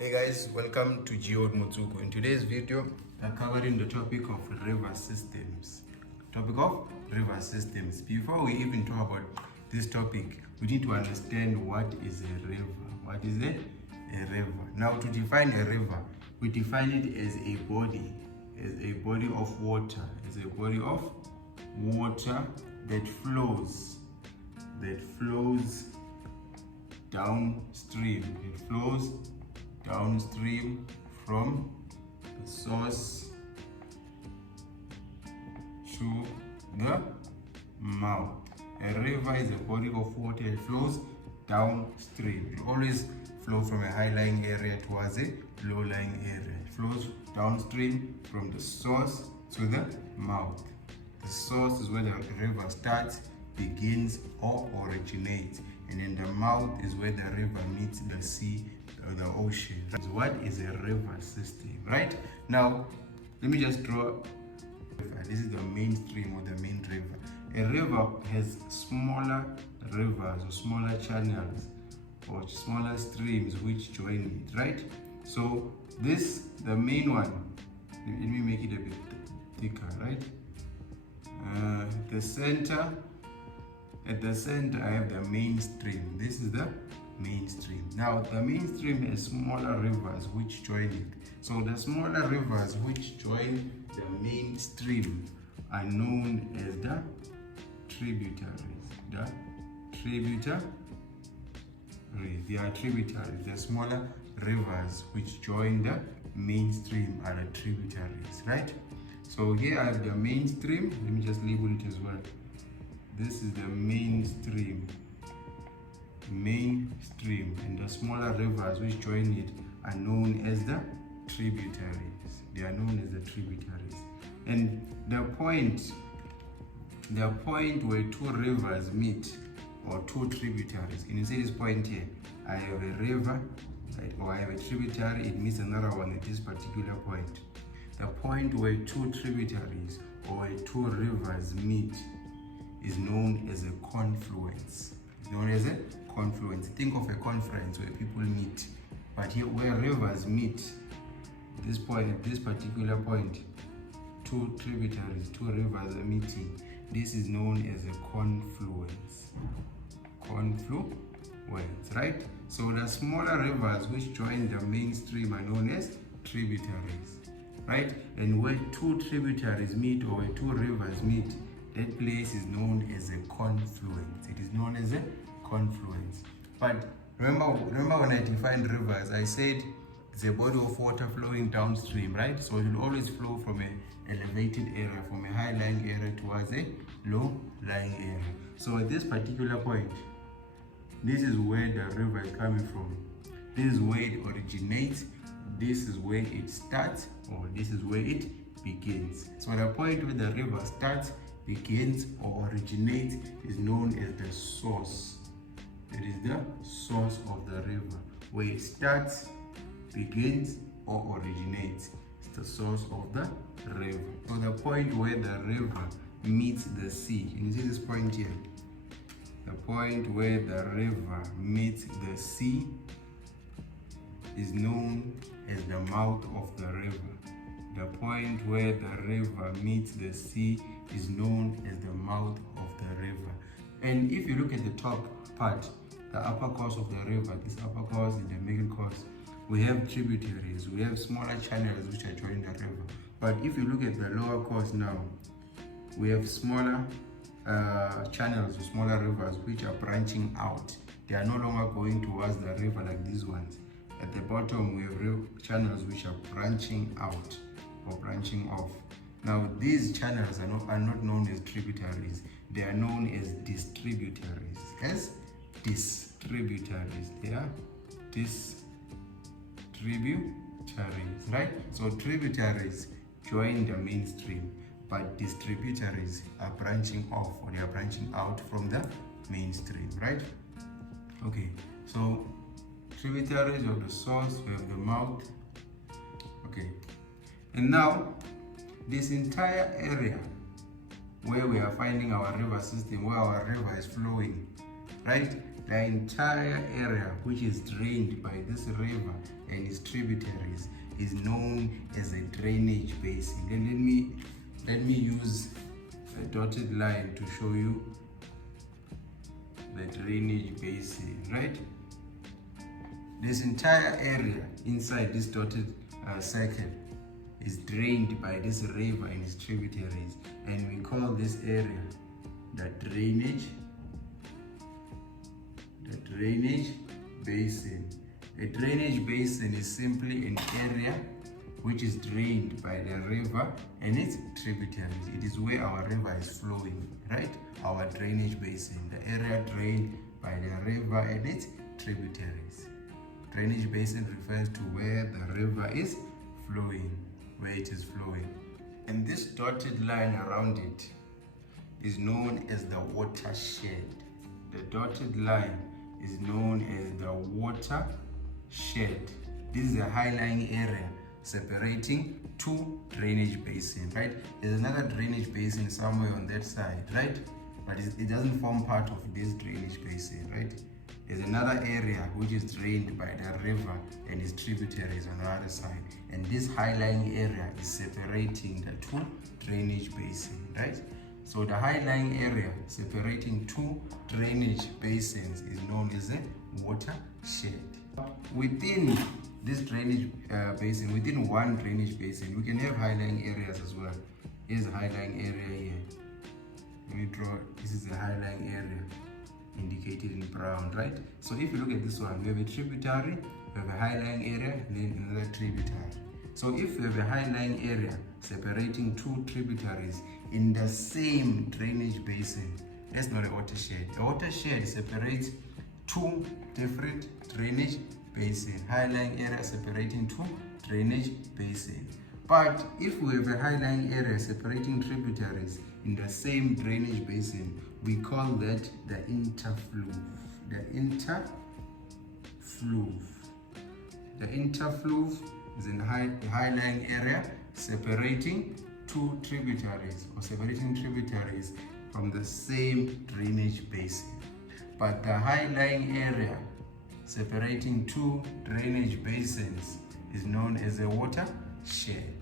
Hey guys, welcome to GeoWith Motsoko. In today's video, we're covering the topic of river systems. Before we even talk about this topic, we need to understand what is a river. What is a river? Now, to define a river, we define it as a body of water, that flows downstream from the source to the mouth. A river is a body of water that flows downstream. It always flows from a high-lying area towards a low-lying area. It flows downstream from the source to the mouth. The source is where the river starts, begins, or originates, and then the mouth is where the river meets the sea or the ocean. What is a river system? Right now, let me just draw. This is the mainstream or the main river. A river has smaller rivers or smaller channels or smaller streams which join it, right? So the main one, let me make it a bit thicker, right? At the center I have the mainstream. This is the mainstream. Now the mainstream has smaller rivers which join it. So the smaller rivers which join the mainstream are known as the tributaries. They are tributaries. The smaller rivers which join the mainstream are the tributaries, right? So here I have the mainstream. Let me just label it as well. This is the mainstream, and the smaller rivers which join it are known as the tributaries. They are known as the tributaries. And the point where two rivers meet, or two tributaries, and you see this point here, I have a river, right, or I have a tributary, it meets another one at this particular point. The point where two tributaries or where two rivers meet is known as a confluence. Think of a conference where people meet, but here where rivers meet, at this particular point, two tributaries, two rivers are meeting. This is known as a confluence. Right? So the smaller rivers which join the mainstream are known as tributaries, right? And where two tributaries meet or where two rivers meet, that place is known as a confluence. It is known as a confluence. But remember when I defined rivers, I said it's a body of water flowing downstream, right? So it will always flow from an elevated area, from a high-lying area towards a low-lying area. So at this particular point, this is where the river is coming from. This is where it originates. This is where it starts, or this is where it begins. So the point where the river starts, begins, or originates is known as the source. It is the source of the river. Where it starts, begins, or originates, it's the source of the river. So the point where the river meets the sea, you see this point here? The point where the river meets the sea is known as the mouth of the river. The point where the river meets the sea is known as the mouth of the river. And if you look at the top part, the upper course of the river, this upper course and the middle course, we have tributaries, we have smaller channels which are joining the river. But if you look at the lower course now, we have smaller channels or smaller rivers which are branching out. They are no longer going towards the river like these ones. At the bottom, we have channels which are branching out or branching off. Now, these channels are not known as tributaries. They are known as distributaries. They are distributaries, right? So tributaries join the mainstream, but distributaries are branching off, or they are branching out from the mainstream, right? Okay, so tributaries of the source, we have the mouth. Okay, and now this entire area where we are finding our river system, where our river is flowing, right? the entire area which is drained by this river and its tributaries is known as a drainage basin. Then let me use a dotted line to show you the drainage basin, right? This entire area inside this dotted circle is drained by this river and its tributaries, and we call this area the drainage basin. A drainage basin is simply an area which is drained by the river and its tributaries. It is where our river is flowing, right? Our drainage basin, the area drained by the river and its tributaries. Drainage basin refers to where the river is flowing, where it is flowing. And this dotted line around it is known as the watershed. The dotted line is known as the watershed. This is a high-lying area separating two drainage basins, right? There's another drainage basin somewhere on that side, right? But it doesn't form part of this drainage basin, right? There's another area which is drained by the river and its tributaries on the other side. And this high-lying area is separating the two drainage basins, right? So the high-lying area separating two drainage basins is known as a watershed. Within this drainage basin, within one drainage basin, we can have high-lying areas as well. Here's a high-lying area here. Let me draw, this is a high-lying area indicated in brown, right? So if you look at this one, we have a tributary, we have a high-lying area, and then another tributary. So if you have a high-lying area separating two tributaries in the same drainage basin, that's not a watershed. A watershed separates two different drainage basins. High-lying area separating two drainage basins. But if we have a high-lying area separating tributaries in the same drainage basin, we call that the interfluve. The interfluve. The interfluve is in a high-lying area separating two tributaries or separating tributaries from the same drainage basin. But the high-lying area separating two drainage basins is known as a watershed.